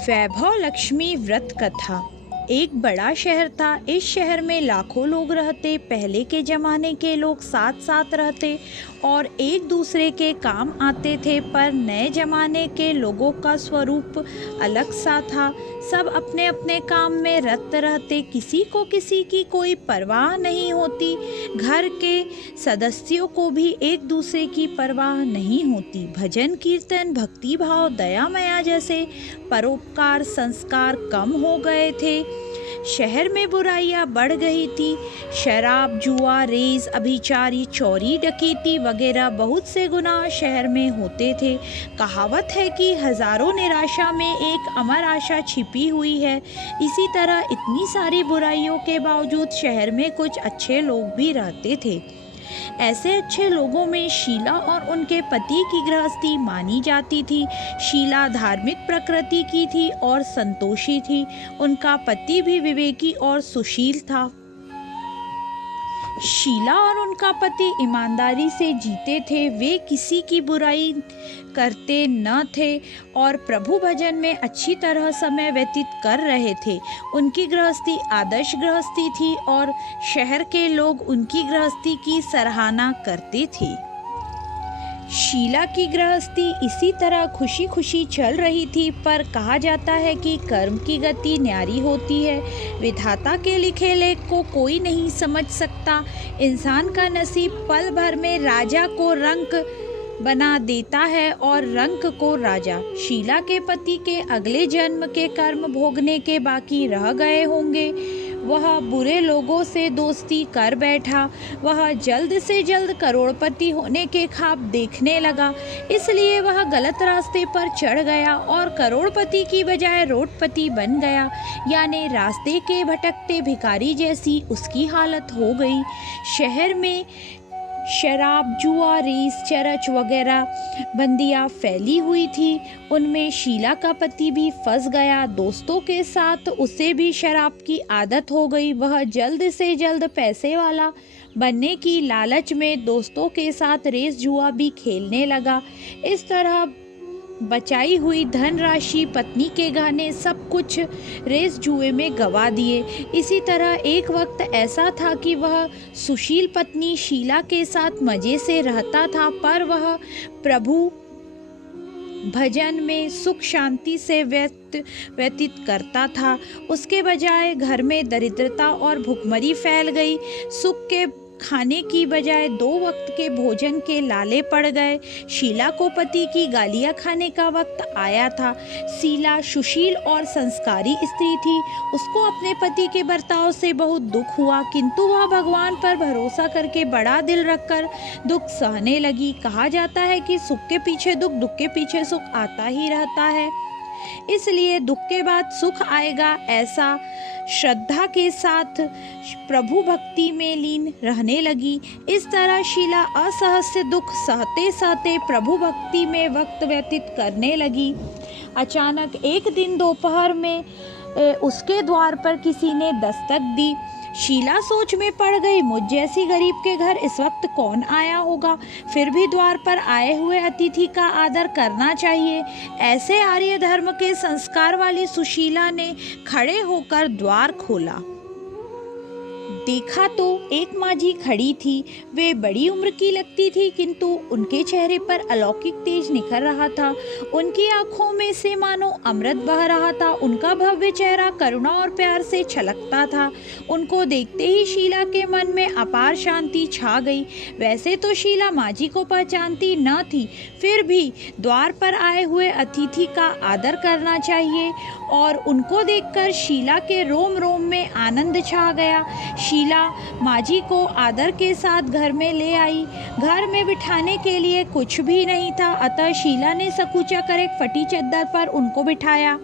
वैभव लक्ष्मी व्रत कथा। एक बड़ा शहर था। इस शहर में लाखों लोग रहते। पहले के जमाने के लोग साथ साथ रहते और एक दूसरे के काम आते थे, पर नए जमाने के लोगों का स्वरूप अलग सा था। सब अपने अपने काम में रत रहते, किसी को किसी की कोई परवाह नहीं होती। घर के सदस्यों को भी एक दूसरे की परवाह नहीं होती। भजन कीर्तन, भक्ति भाव, दया माया जैसे परोपकार संस्कार कम हो गए थे। शहर में बुराइयां बढ़ गई थी। शराब, जुआ, रेज, अभिचारी, चोरी, डकैती वगैरह बहुत से गुनाह शहर में होते थे। कहावत है कि हजारों निराशा में एक अमर आशा छिपी हुई है। इसी तरह इतनी सारी बुराइयों के बावजूद शहर में कुछ अच्छे लोग भी रहते थे। ऐसे अच्छे लोगों में शीला और उनके पति की गृहस्थी मानी जाती थी। शीला धार्मिक प्रकृति की थी और संतोषी थी। उनका पति भी विवेकी और सुशील था। शीला और उनका पति ईमानदारी से जीते थे। वे किसी की बुराई करते न थे और प्रभु भजन में अच्छी तरह समय व्यतीत कर रहे थे। उनकी गृहस्थी आदर्श गृहस्थी थी और शहर के लोग उनकी गृहस्थी की सराहना करते थे। शीला की गृहस्थी इसी तरह खुशी खुशी चल रही थी, पर कहा जाता है कि कर्म की गति न्यारी होती है। विधाता के लिखे लेख को कोई नहीं समझ सकता। इंसान का नसीब पल भर में राजा को रंक बना देता है और रंक को राजा। शीला के पति के अगले जन्म के कर्म भोगने के बाकी रह गए होंगे। वह बुरे लोगों से दोस्ती कर बैठा। वह जल्द से जल्द करोड़पति होने के ख्वाब देखने लगा, इसलिए वह गलत रास्ते पर चढ़ गया और करोड़पति की बजाय रोडपति बन गया। यानी रास्ते के भटकते भिखारी जैसी उसकी हालत हो गई। शहर में शराब, जुआ, रेस, चरच वगैरह बंदियां फैली हुई थी। उनमें शीला का पति भी फंस गया। दोस्तों के साथ उसे भी शराब की आदत हो गई। वह जल्द से जल्द पैसे वाला बनने की लालच में दोस्तों के साथ रेस जुआ भी खेलने लगा। इस तरह बचाई हुई धनराशि, पत्नी के गहने, सब कुछ रेस जुए में गवा दिए। इसी तरह एक वक्त ऐसा था कि वह सुशील पत्नी शीला के साथ मजे से रहता था, पर वह प्रभु भजन में सुख शांति से व्यतीत करता था। उसके बजाय घर में दरिद्रता और भुखमरी फैल गई। सुख के खाने की बजाय 2 वक्त के भोजन के लाले पड़ गए। शीला को पति की गालियां खाने का वक्त आया था। शीला सुशील और संस्कारी स्त्री थी। उसको अपने पति के बर्ताव से बहुत दुख हुआ, किंतु वह भगवान पर भरोसा करके बड़ा दिल रखकर दुख सहने लगी। कहा जाता है कि सुख के पीछे दुख, दुख के पीछे सुख आता ही रहता है, इसलिए दुख के बाद सुख आएगा, ऐसा श्रद्धा के साथ प्रभु भक्ति में लीन रहने लगी। इस तरह शीला असहस्य दुख सहते सहते प्रभु भक्ति में वक्त व्यतीत करने लगी। अचानक एक दिन दोपहर में उसके द्वार पर किसी ने दस्तक दी। शीला सोच में पड़ गई, मुझ जैसी गरीब के घर इस वक्त कौन आया होगा। फिर भी द्वार पर आए हुए अतिथि का आदर करना चाहिए। ऐसे आर्य धर्म के संस्कार वाली सुशीला ने खड़े होकर द्वार खोला। देखा तो एक माझी खड़ी थी। वे बड़ी उम्र की लगती थी, किंतु उनके चेहरे पर अलौकिक तेज निखर रहा था। उनकी आंखों में से मानो अमृत बह रहा था। उनका भव्य चेहरा करुणा और प्यार से छलकता था। उनको देखते ही शीला के मन में अपार शांति छा गई। वैसे तो शीला माझी को पहचानती न थी, फिर भी द्वार पर आए हुए अतिथि का आदर करना चाहिए और उनको देखकर शीला के रोम रोम में आनंद छा गया। शीला माझी को आदर के साथ घर में ले आई। घर में बिठाने के लिए कुछ भी नहीं था, अतः शीला ने सकूचा कर एक फटी चद्दर पर उनको बिठाया।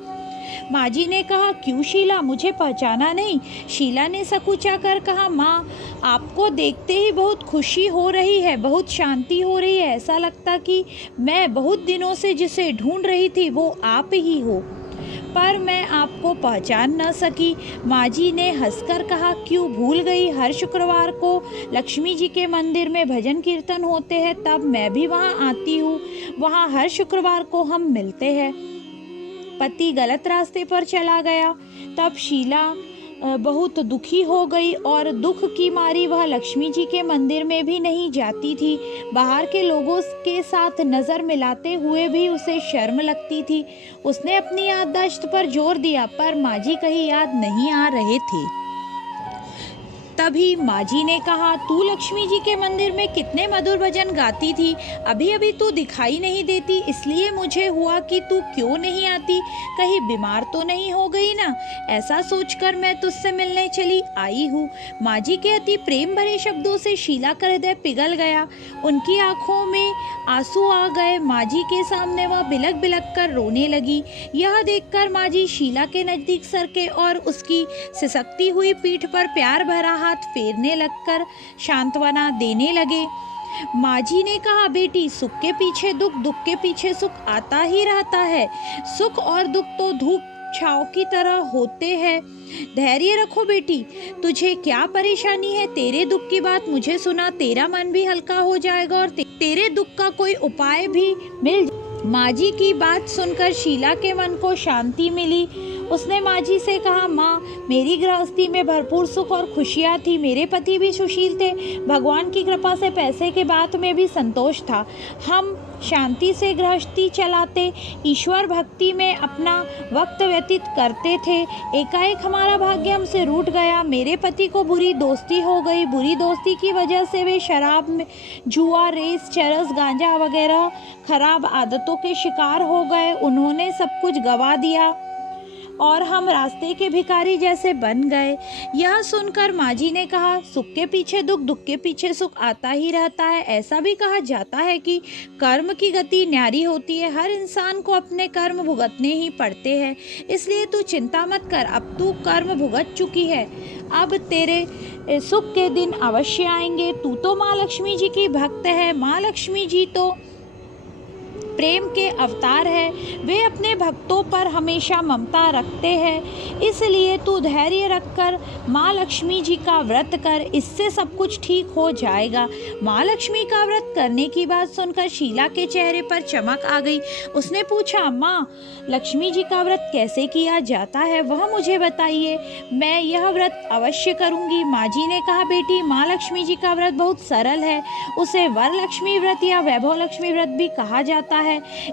माझी ने कहा, क्यों शीला, मुझे पहचाना नहीं? शीला ने सकूचा कर कहा, माँ, आपको देखते ही बहुत खुशी हो रही है, बहुत शांति हो रही है। ऐसा लगता कि मैं बहुत दिनों से जिसे ढूंढ रही थी वो आप ही हो, पर मैं आपको पहचान न सकी। माझी ने हंसकर कहा, क्यों भूल गई? हर शुक्रवार को लक्ष्मी जी के मंदिर में भजन कीर्तन होते हैं, तब मैं भी वहाँ आती हूँ। वहाँ हर शुक्रवार को हम मिलते हैं। पति गलत रास्ते पर चला गया। तब शीला बहुत दुखी हो गई और दुख की मारी वह लक्ष्मी जी के मंदिर में भी नहीं जाती थी। बाहर के लोगों के साथ नज़र मिलाते हुए भी उसे शर्म लगती थी। उसने अपनी याददाश्त पर जोर दिया, पर माँ जी कहीं याद नहीं आ रहे थे। तभी माँ जी ने कहा, तू लक्ष्मी जी के मंदिर में कितने मधुर भजन गाती थी, अभी अभी तू दिखाई नहीं देती, इसलिए मुझे हुआ कि तू क्यों नहीं आती, कहीं बीमार तो नहीं हो गई ना। ऐसा सोचकर मैं तुझसे मिलने चली आई हूँ। माँ जी के अति प्रेम भरे शब्दों से शीला का हृदय पिघल गया। उनकी आंखों में आंसू आ गए। माँ जी के सामने वह बिलख बिलख कर रोने लगी। यह देखकर माँ जी शीला के नजदीक सरके और उसकी सिसकती हुई पीठ पर प्यार भरा हाथ फेरने लगकर सांत्वना देने लगे। माँ जी ने कहा, बेटी, सुख के पीछे दुख, दुख के पीछे सुख आता ही रहता है। सुख और दुख तो धूप छाव की तरह होते हैं। धैर्य रखो बेटी, तुझे क्या परेशानी है? तेरे दुख की बात मुझे सुना, तेरा मन भी हल्का हो जाएगा और तेरे दुख का कोई उपाय भी मिल। माँ जी की बात सुनकर शीला के मन को शांति मिली। उसने माँ जी से कहा, माँ, मेरी गृहस्थी में भरपूर सुख और खुशियाँ थी। मेरे पति भी सुशील थे। भगवान की कृपा से पैसे के बात में भी संतोष था। हम शांति से गृहस्थी चलाते, ईश्वर भक्ति में अपना वक्त व्यतीत करते थे। एकाएक हमारा भाग्य हमसे रूठ गया। मेरे पति को बुरी दोस्ती हो गई। बुरी दोस्ती की वजह से वे शराब में, जुआ, रेस, चरस, गांजा वगैरह खराब आदतों के शिकार हो गए। उन्होंने सब कुछ गवा दिया और हम रास्ते के भिखारी जैसे बन गए। यह सुनकर माँ जी ने कहा, सुख के पीछे दुख, दुख के पीछे सुख आता ही रहता है। ऐसा भी कहा जाता है कि कर्म की गति न्यारी होती है। हर इंसान को अपने कर्म भुगतने ही पड़ते हैं, इसलिए तू चिंता मत कर। अब तू कर्म भुगत चुकी है, अब तेरे सुख के दिन अवश्य आएंगे। तू तो माँ लक्ष्मी जी की भक्त है। माँ लक्ष्मी जी तो प्रेम के अवतार है। वे अपने भक्तों पर हमेशा ममता रखते हैं। इसलिए तू धैर्य रखकर माँ लक्ष्मी जी का व्रत कर, इससे सब कुछ ठीक हो जाएगा। माँ लक्ष्मी का व्रत करने की बात सुनकर शीला के चेहरे पर चमक आ गई। उसने पूछा, माँ, लक्ष्मी जी का व्रत कैसे किया जाता है, वह मुझे बताइए। मैं यह व्रत अवश्य करूँगी। माँ जी ने कहा, बेटी, माँ लक्ष्मी जी का व्रत बहुत सरल है। उसे वरलक्ष्मी व्रत या वैभव लक्ष्मी व्रत भी कहा जाता है।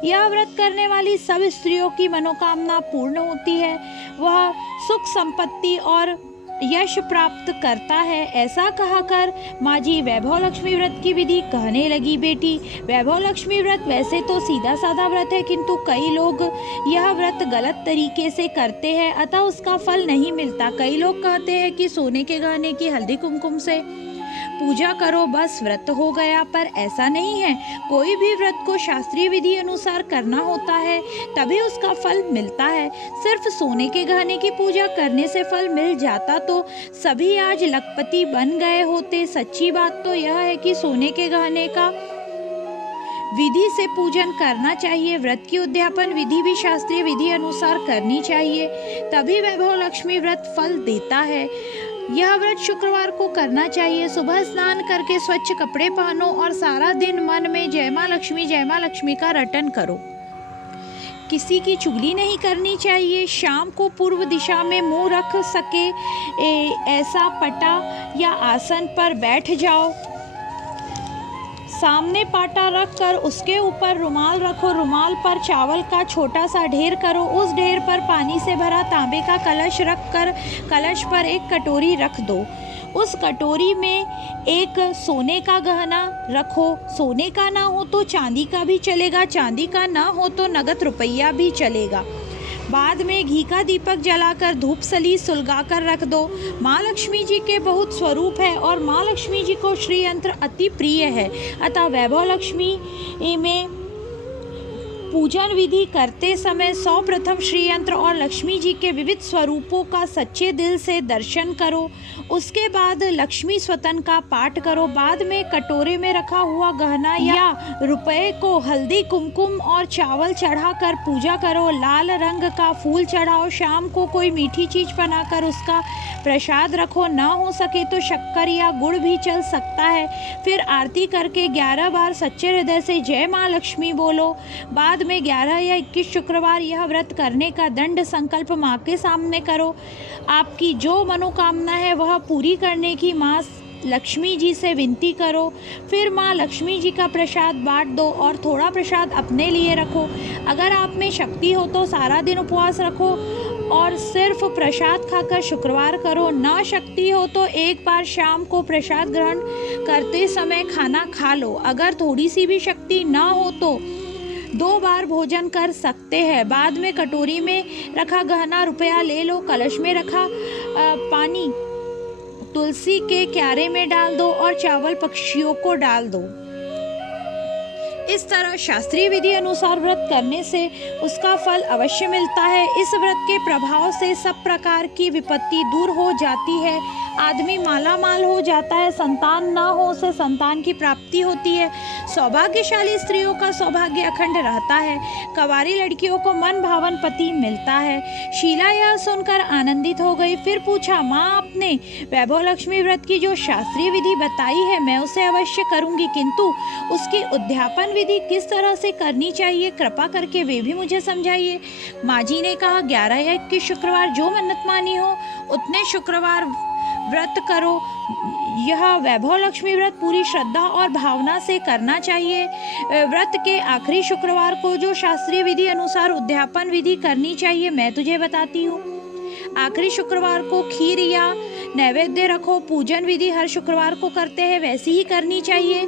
यह व्रत करने वाली सब स्त्रियों की मनोकामना पूर्ण होती है। वह सुख, संपत्ति और यश प्राप्त करता है। ऐसा कहकर माँ जी वैभव लक्ष्मी व्रत की विधि कहने लगी। बेटी, वैभव लक्ष्मी व्रत वैसे तो सीधा साधा व्रत है, किंतु कई लोग यह व्रत गलत तरीके से करते हैं, अतः उसका फल नहीं मिलता। कई लोग कहते हैं कि सोने के गहने की हल्दी कुमकुम से पूजा करो, बस व्रत हो गया, पर ऐसा नहीं है। कोई भी व्रत को शास्त्रीय विधि अनुसार करना होता है, तभी उसका फल मिलता है। सिर्फ सोने के गहने की पूजा करने से फल मिल जाता तो सभी आज लखपति बन गए होते। सच्ची बात तो यह है कि सोने के गहने का विधि से पूजन करना चाहिए। व्रत की उद्यापन विधि भी शास्त्रीय विधि अनुसार करनी चाहिए, तभी वैभव लक्ष्मी व्रत फल देता है। यह व्रत शुक्रवार को करना चाहिए। सुबह स्नान करके स्वच्छ कपड़े पहनो और सारा दिन मन में जय माँ लक्ष्मी का रटन करो। किसी की चुगली नहीं करनी चाहिए। शाम को पूर्व दिशा में मुंह रख सके ऐसा पटा या आसन पर बैठ जाओ। सामने पाटा रख कर उसके ऊपर रुमाल रखो। रुमाल पर चावल का छोटा सा ढेर करो। उस ढेर पर पानी से भरा तांबे का कलश रख कर कलश पर एक कटोरी रख दो। उस कटोरी में एक सोने का गहना रखो। सोने का ना हो तो चांदी का भी चलेगा, चांदी का ना हो तो नगद रुपया भी चलेगा। बाद में घी का दीपक जलाकर धूप सली सुलगाकर रख दो। माँ लक्ष्मी जी के बहुत स्वरूप है और माँ लक्ष्मी जी को श्री यंत्र अति प्रिय है, अतः वैभव लक्ष्मी में पूजन विधि करते समय सर्वप्रथम श्री यंत्र और लक्ष्मी जी के विविध स्वरूपों का सच्चे दिल से दर्शन करो। उसके बाद लक्ष्मी स्वतन का पाठ करो। बाद में कटोरे में रखा हुआ गहना या रुपए को हल्दी, कुमकुम और चावल चढ़ाकर पूजा करो। लाल रंग का फूल चढ़ाओ। शाम को कोई मीठी चीज बनाकर उसका प्रसाद रखो। ना हो सके तो शक्कर या गुड़ भी चल सकता है। फिर आरती करके 11 बार सच्चे हृदय से जय माँ लक्ष्मी बोलो। बाद बाद में 11 या 21 शुक्रवार यह व्रत करने का दृढ़ संकल्प माँ के सामने करो। आपकी जो मनोकामना है वह पूरी करने की माँ लक्ष्मी जी से विनती करो। फिर माँ लक्ष्मी जी का प्रसाद बांट दो और थोड़ा प्रसाद अपने लिए रखो। अगर आप में शक्ति हो तो सारा दिन उपवास रखो और सिर्फ प्रसाद खाकर शुक्रवार करो। ना शक्ति हो तो एक बार शाम को प्रसाद ग्रहण करते समय खाना खा लो। अगर थोड़ी सी भी शक्ति ना हो तो 2 बार भोजन कर सकते हैं। बाद में कटोरी में रखा गहना रुपया ले लो। कलश में रखा पानी तुलसी के क्यारे में डाल दो और चावल पक्षियों को डाल दो। इस तरह शास्त्रीय विधि अनुसार व्रत करने से उसका फल अवश्य मिलता है। इस व्रत के प्रभाव से सब प्रकार की विपत्ति दूर हो जाती है। आदमी माला माल हो जाता है। संतान न हो से संतान की प्राप्ति होती है। सौभाग्यशाली स्त्रियों का सौभाग्य अखंड रहता है। कवारी लड़कियों को मन भावन पति मिलता है। शीला यह सुनकर आनंदित हो गई। फिर पूछा, माँ आपने वैभव लक्ष्मी व्रत की जो शास्त्रीय विधि बताई है मैं उसे अवश्य करूंगी, किंतु उसकी उद्यापन विधि किस तरह से करनी चाहिए, कृपा करके वे भी मुझे समझाइए। माँ जी ने कहा, 11 या 21 शुक्रवार जो मन्नत मानी हो उतने शुक्रवार व्रत करो। यह वैभव लक्ष्मी व्रत पूरी श्रद्धा और भावना से करना चाहिए। व्रत के आखिरी शुक्रवार को जो शास्त्रीय विधि अनुसार उद्यापन विधि करनी चाहिए मैं तुझे बताती हूँ। आखिरी शुक्रवार को खीर या नैवेद्य रखो। पूजन विधि हर शुक्रवार को करते हैं वैसी ही करनी चाहिए।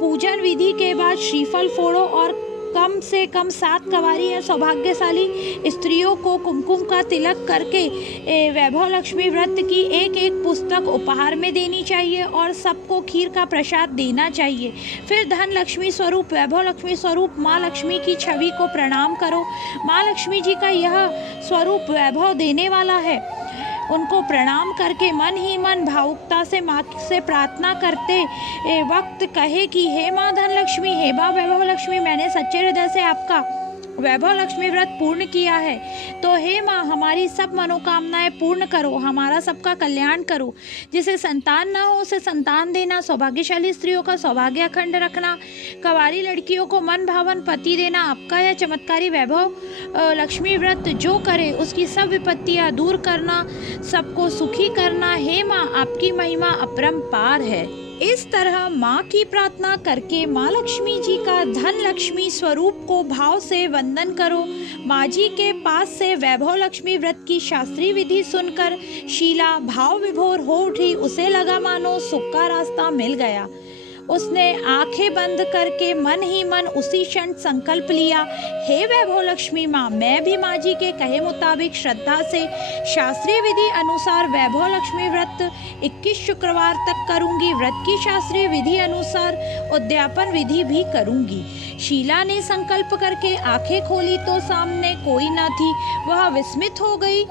पूजन विधि के बाद श्रीफल फोड़ो और कम से कम 7 कवारी या सौभाग्यशाली स्त्रियों को कुमकुम का तिलक करके वैभव लक्ष्मी व्रत की एक पुस्तक उपहार में देनी चाहिए और सबको खीर का प्रसाद देना चाहिए। फिर धन लक्ष्मी स्वरूप वैभव लक्ष्मी स्वरूप माँ लक्ष्मी की छवि को प्रणाम करो। माँ लक्ष्मी जी का यह स्वरूप वैभव देने वाला है। उनको प्रणाम करके मन ही मन भावुकता से माँ से प्रार्थना करते वक्त कहे कि हे माँ धन लक्ष्मी, हे माँ वैभव लक्ष्मी, मैंने सच्चे हृदय से आपका वैभव लक्ष्मी व्रत पूर्ण किया है, तो हे माँ हमारी सब मनोकामनाएं पूर्ण करो, हमारा सबका कल्याण करो। जिसे संतान ना हो उसे संतान देना, सौभाग्यशाली स्त्रियों का सौभाग्य अखंड रखना, कवारी लड़कियों को मन भावन पति देना। आपका यह चमत्कारी वैभव लक्ष्मी व्रत जो करे उसकी सब विपत्तियां दूर करना, सबको सुखी करना। हे माँ आपकी महिमा अपरंपार है। इस तरह माँ की प्रार्थना करके माँ लक्ष्मी जी का धन लक्ष्मी स्वरूप को भाव से वंदन करो। माँ जी के पास से वैभव लक्ष्मी व्रत की शास्त्रीय विधि सुनकर शीला भाव विभोर हो उठी। उसे लगा मानो सुख का रास्ता मिल गया। उसने आंखें बंद करके मन ही मन उसी क्षण संकल्प लिया, हे वैभव लक्ष्मी माँ, मैं भी माँ जी के कहे मुताबिक श्रद्धा से शास्त्रीय विधि अनुसार वैभव लक्ष्मी व्रत 21 शुक्रवार तक करूंगी। व्रत की शास्त्रीय विधि अनुसार उद्यापन विधि भी करूंगी। शीला ने संकल्प करके आंखें खोली तो सामने कोई न थी। वह विस्मित हो गई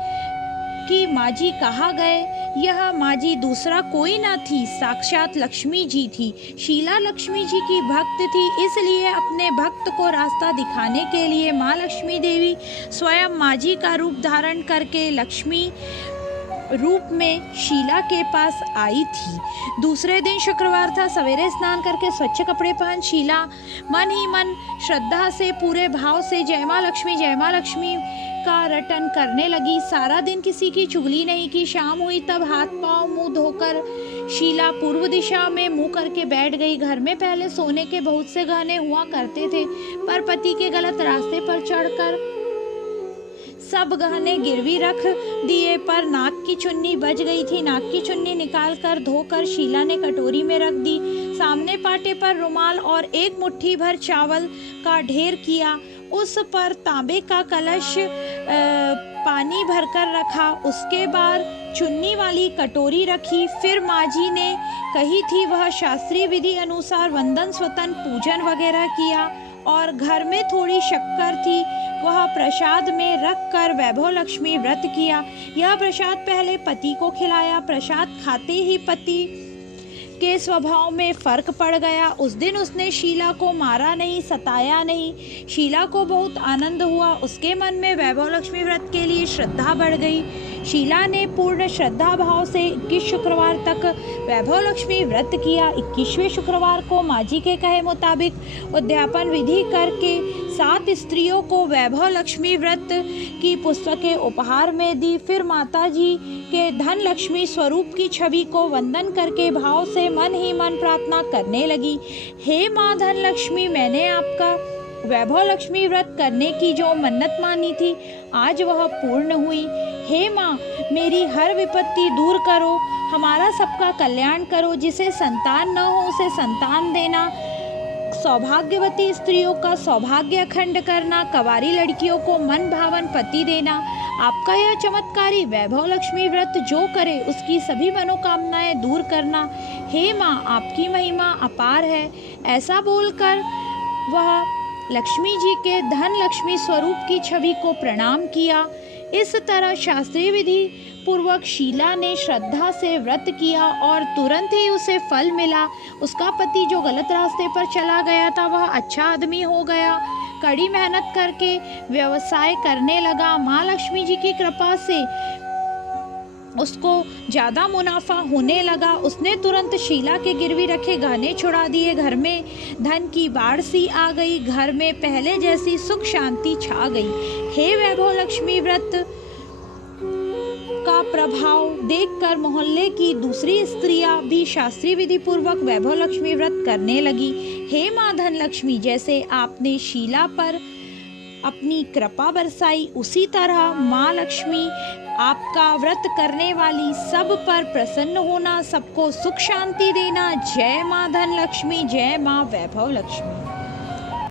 कि माँ जी कहाँ गए। यह माँ जी दूसरा कोई न थी, साक्षात लक्ष्मी जी थी। शीला लक्ष्मी जी की भक्त थी, इसलिए अपने भक्त को रास्ता दिखाने के लिए माँ लक्ष्मी देवी स्वयं माँ जी का रूप धारण करके लक्ष्मी रूप में शीला के पास आई थी। दूसरे दिन शुक्रवार था। सवेरे स्नान करके स्वच्छ कपड़े पहन शीला मन ही मन श्रद्धा से पूरे भाव से जय माँ लक्ष्मी का रटन करने लगी। सारा दिन किसी की चुगली नहीं की। शाम हुई तब हाथ पांव मुंह धोकर शीला पूर्व दिशा में मुंह करके बैठ गई। घर में पहले सोने के बहुत से गहने हुआ करते थे, पर पति के गलत रास्ते पर चढ़कर सब गहने गिरवी रख दिए। पर नाक की चुन्नी बच गई थी। नाक की चुन्नी निकालकर धोकर शीला ने कटोरी में रख दी। सामने पाटे पर रुमाल और एक मुट्ठी भर चावल का ढेर किया। उस पर तांबे का कलश पानी भरकर रखा। उसके बाद चुन्नी वाली कटोरी रखी। फिर माँ जी ने कही थी वह शास्त्रीय विधि अनुसार वंदन स्वतन पूजन वगैरह किया और घर में थोड़ी शक्कर थी, वह प्रसाद में रख कर वैभव लक्ष्मी व्रत किया। यह प्रसाद पहले पति को खिलाया। प्रसाद खाते ही पति के स्वभाव में फर्क पड़ गया। उस दिन उसने शीला को मारा नहीं, सताया नहीं। शीला को बहुत आनंद हुआ। उसके मन में वैभव लक्ष्मी व्रत के लिए श्रद्धा बढ़ गई। शीला ने पूर्ण श्रद्धा भाव से 21 शुक्रवार तक वैभव लक्ष्मी व्रत किया। 21वें शुक्रवार को माँ जी के कहे मुताबिक उद्यापन विधि करके 7 स्त्रियों को वैभव लक्ष्मी व्रत की पुस्तकें उपहार में दी। फिर माता जी के धन लक्ष्मी स्वरूप की छवि को वंदन करके भाव से मन ही मन प्रार्थना करने लगी। हे माँ धन लक्ष्मी, मैंने आपका वैभव लक्ष्मी व्रत करने की जो मन्नत मानी थी, आज वह पूर्ण हुई। हे माँ, मेरी हर विपत्ति दूर करो, हमारा सबका कल्याण करो। जिसे संतान न हो उसे संतान देना, सौभाग्यवती स्त्रियों का सौभाग्य अखंड करना, कवारी लड़कियों को मन भावन पति देना। आपका यह चमत्कारी वैभव लक्ष्मी व्रत जो करे उसकी सभी मनोकामनाएं दूर करना। हे माँ, आपकी महिमा अपार है। ऐसा बोलकर वह लक्ष्मी जी के धन लक्ष्मी स्वरूप की छवि को प्रणाम किया। इस तरह शास्त्रीय विधि पूर्वक शीला ने श्रद्धा से व्रत किया और तुरंत ही उसे फल मिला। उसका पति जो गलत रास्ते पर चला गया था वह अच्छा आदमी हो गया, कड़ी मेहनत करके व्यवसाय करने लगा। माँ लक्ष्मी जी की कृपा से उसको ज़्यादा मुनाफा होने लगा। उसने तुरंत शीला के गिरवी रखे गहने छुड़ा दिए। घर में धन की बाढ़ सी आ गई। घर में पहले जैसी सुख शांति छा गई। हे वैभव लक्ष्मी व्रत का प्रभाव देखकर मोहल्ले की दूसरी स्त्रियां भी शास्त्रीय विधि पूर्वक वैभव लक्ष्मी व्रत करने लगी। हे माँ धन लक्ष्मी, जैसे आपने शीला पर अपनी कृपा बरसाई, उसी तरह माँ लक्ष्मी आपका व्रत करने वाली सब पर प्रसन्न होना, सबको सुख शांति देना। जय माँ धन लक्ष्मी, जय माँ वैभव लक्ष्मी।